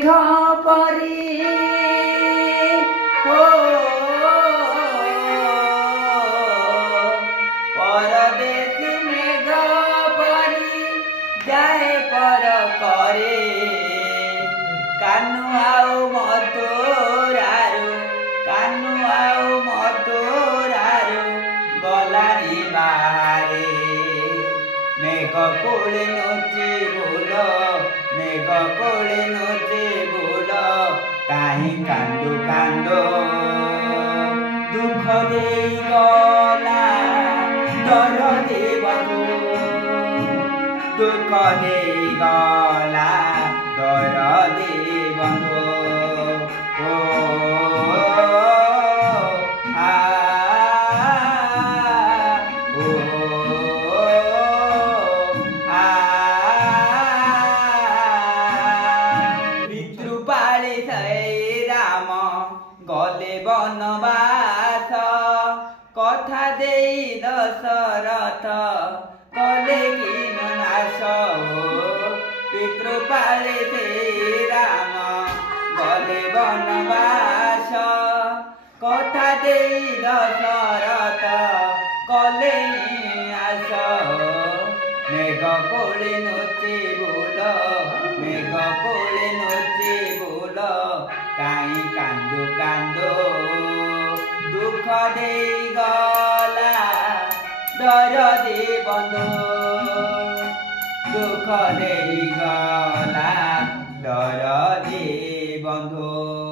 मेघ परी हो परदेसी मेघ परी जाए पर करे कानु आउ मथुरारू कानु आउ मथुरारू गलानी बारे मेघ कोले नोचे बोल मेघ कोले नोचे बोल काहे कांदो कांदो दुख देई गला डर दे बंधु दुख देई गला डर दे बंधु गले बनवास कथा देई दशरथ कले किन नाश पितृपाले श्री राम गले बनवास कथा देई दशरथ कले नाश मेघ कोले नोचे बोल मेघ कोले नोचे बोल काई कांदो कांदो दुख देई गला डर दे बंधु दुख देई गला डर दे बंधु।